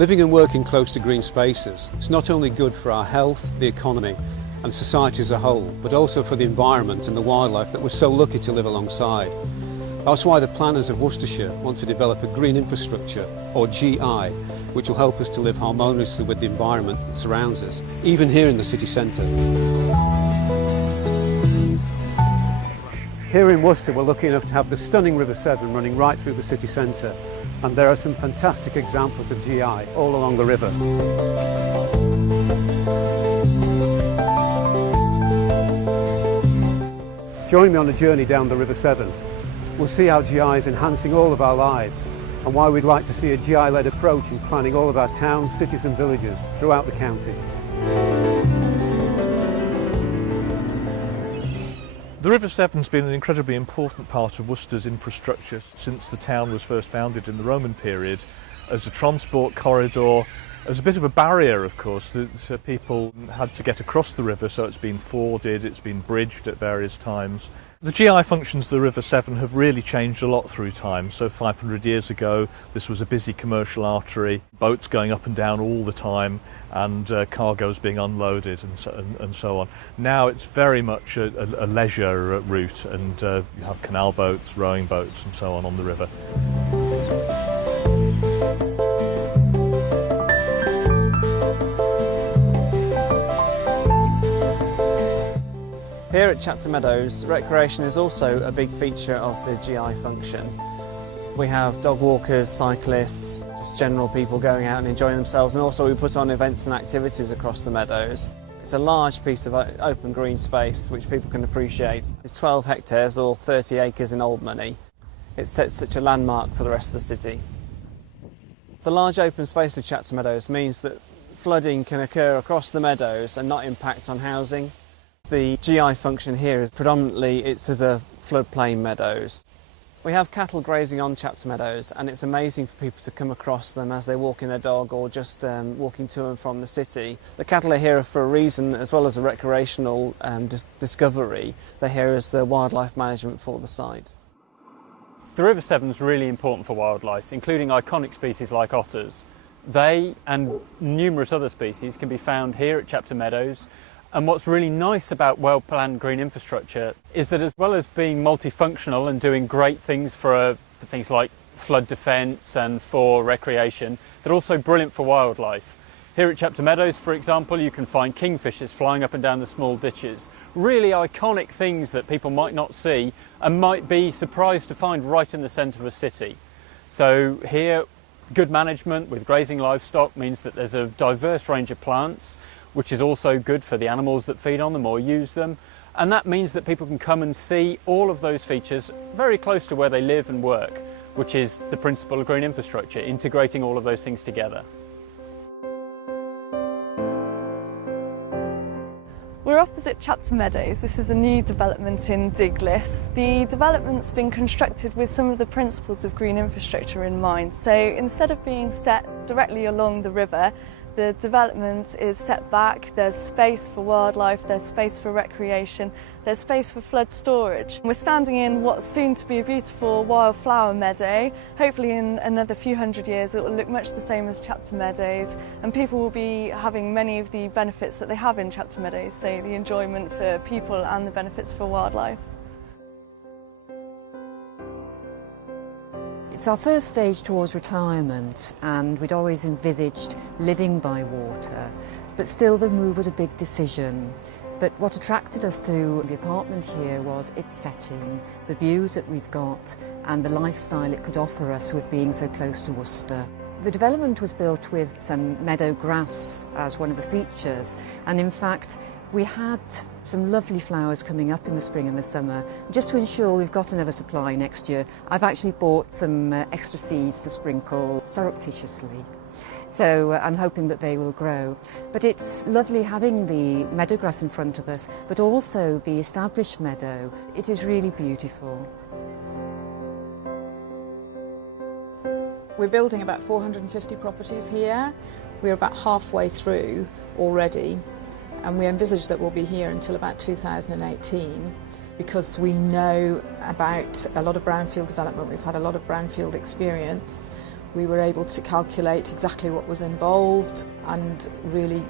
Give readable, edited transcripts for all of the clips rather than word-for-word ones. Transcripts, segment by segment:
Living and working close to green spaces is not only good for our health, the economy and society as a whole, but also for the environment and the wildlife that we're so lucky to live alongside. That's why the planners of Worcestershire want to develop a green infrastructure, or GI, which will help us to live harmoniously with the environment that surrounds us, even here in the city centre. Here in Worcester we're lucky enough to have the stunning River Severn running right through the city centre, and there are some fantastic examples of GI all along the river. Join me on a journey down the River Severn. We'll see how GI is enhancing all of our lives and why we'd like to see a GI-led approach in planning all of our towns, cities and villages throughout the county. The River Severn's been an incredibly important part of Worcester's infrastructure since the town was first founded in the Roman period, as a transport corridor, as a bit of a barrier, of course, that people had to get across the river, so it's been forded, it's been bridged at various times. The GI functions of the River Severn have really changed a lot through time. So 500 years ago, this was a busy commercial artery, boats going up and down all the time, and cargoes being unloaded and so on. Now it's very much a leisure route, and you have canal boats, rowing boats and so on the river. Here at Chapter Meadows, recreation is also a big feature of the GI function. We have dog walkers, cyclists, just general people going out and enjoying themselves, and also we put on events and activities across the meadows. It's a large piece of open green space which people can appreciate. It's 12 hectares or 30 acres in old money. It sets such a landmark for the rest of the city. The large open space of Chapter Meadows means that flooding can occur across the meadows and not impact on housing. The GI function here is predominantly it's as a floodplain meadows. We have cattle grazing on Chapter Meadows, and it's amazing for people to come across them as they're walking their dog or just walking to and from the city. The cattle are here for a reason, as well as a recreational discovery. They're here as wildlife management for the site. The River Severn is really important for wildlife, including iconic species like otters. They and numerous other species can be found here at Chapter Meadows. And what's really nice about well-planned green infrastructure is that, as well as being multifunctional and doing great things for things like flood defence and for recreation, they're also brilliant for wildlife. Here at Chapter Meadows, for example, you can find kingfishers flying up and down the small ditches. Really iconic things that people might not see and might be surprised to find right in the centre of a city. So here, good management with grazing livestock means that there's a diverse range of plants, which is also good for the animals that feed on them or use them. And that means that people can come and see all of those features very close to where they live and work, which is the principle of green infrastructure, integrating all of those things together. We're opposite Chapter Meadows. This is a new development in Diglis. The development's been constructed with some of the principles of green infrastructure in mind. So instead of being set directly along the river, the development is set back. There's space for wildlife, there's space for recreation, there's space for flood storage. We're standing in what's soon to be a beautiful wildflower meadow. Hopefully in another few hundred years it will look much the same as Chapter Meadows, and people will be having many of the benefits that they have in Chapter Meadows, so the enjoyment for people and the benefits for wildlife. It's our first stage towards retirement, and we'd always envisaged living by water, but still the move was a big decision. But what attracted us to the apartment here was its setting, the views that we've got and the lifestyle it could offer us with being so close to Worcester. The development was built with some meadow grass as one of the features, and in fact we had some lovely flowers coming up in the spring and the summer. Just to ensure we've got another supply next year, I've actually bought some extra seeds to sprinkle surreptitiously. So I'm hoping that they will grow. But it's lovely having the meadow grass in front of us, but also the established meadow. It is really beautiful. We're building about 450 properties here. We're about halfway through already, and we envisage that we'll be here until about 2018 because we know about a lot of brownfield development. We've had a lot of brownfield experience. We were able to calculate exactly what was involved and really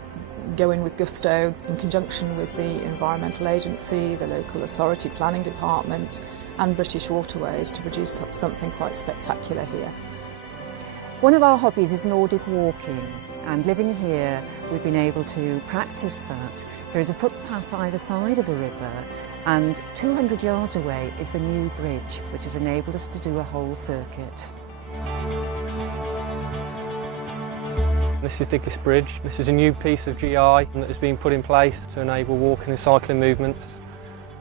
go in with gusto in conjunction with the Environmental Agency, the local authority planning department and British Waterways to produce something quite spectacular here. One of our hobbies is Nordic walking, and living here we've been able to practice that. There is a footpath either side of a river, and 200 yards away is the new bridge, which has enabled us to do a whole circuit. This is Diglis Bridge. This is a new piece of GI that has been put in place to enable walking and cycling movements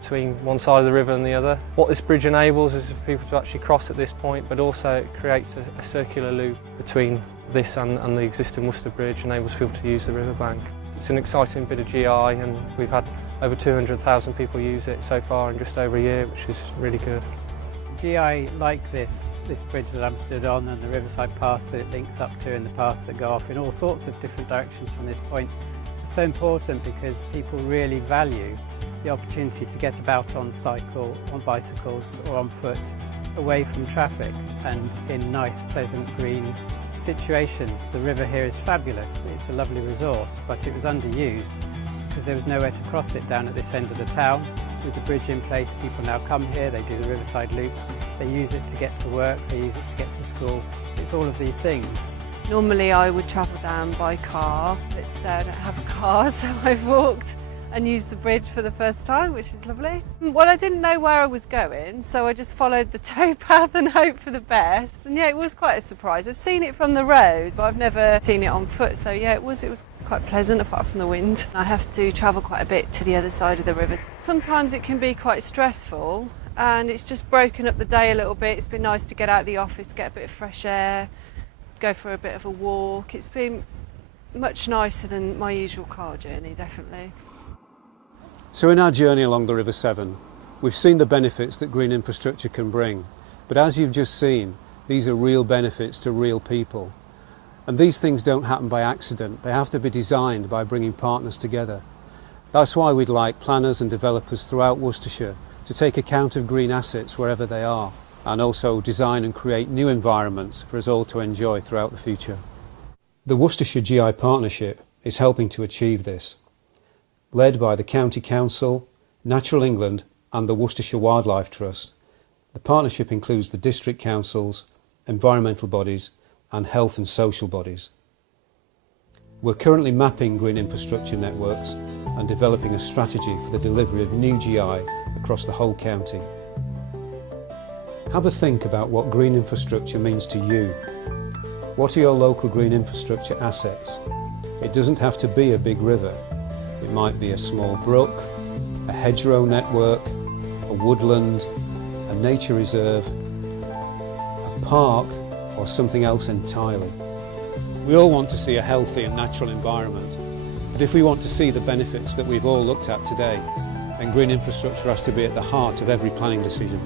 between one side of the river and the other. What this bridge enables is for people to actually cross at this point, but also it creates a circular loop between this and the existing Worcester Bridge, enables people to use the riverbank. It's an exciting bit of GI, and we've had over 200,000 people use it so far in just over a year, which is really good. GI like this bridge that I'm stood on and the riverside paths that it links up to and the paths that go off in all sorts of different directions from this point are so important because people really value the opportunity to get about on cycle, on bicycles or on foot away from traffic and in nice, pleasant green situations. The river here is fabulous. It's a lovely resource, but it was underused because there was nowhere to cross it down at this end of the town. With the bridge in place, people now come here, they do the riverside loop, they use it to get to work, they use it to get to school. It's all of these things. Normally I would travel down by car, but today I don't have a car, so I've walked and used the bridge for the first time, which is lovely. Well, I didn't know where I was going, so I just followed the towpath and hoped for the best. And yeah, it was quite a surprise. I've seen it from the road, but I've never seen it on foot, so yeah, it was quite pleasant apart from the wind. I have to travel quite a bit to the other side of the river. Sometimes it can be quite stressful and it's just broken up the day a little bit. It's been nice to get out of the office, get a bit of fresh air, go for a bit of a walk. It's been much nicer than my usual car journey, definitely. So in our journey along the River Severn, we've seen the benefits that green infrastructure can bring. But as you've just seen, these are real benefits to real people. And these things don't happen by accident. They have to be designed by bringing partners together. That's why we'd like planners and developers throughout Worcestershire to take account of green assets wherever they are, and also design and create new environments for us all to enjoy throughout the future. The Worcestershire GI Partnership is helping to achieve this. Led by the County Council, Natural England and the Worcestershire Wildlife Trust, the partnership includes the district councils, environmental bodies and health and social bodies. We're currently mapping green infrastructure networks and developing a strategy for the delivery of new GI across the whole county. Have a think about what green infrastructure means to you. What are your local green infrastructure assets? It doesn't have to be a big river. It might be a small brook, a hedgerow network, a woodland, a nature reserve, a park, or something else entirely. We all want to see a healthy and natural environment, but if we want to see the benefits that we've all looked at today, then green infrastructure has to be at the heart of every planning decision.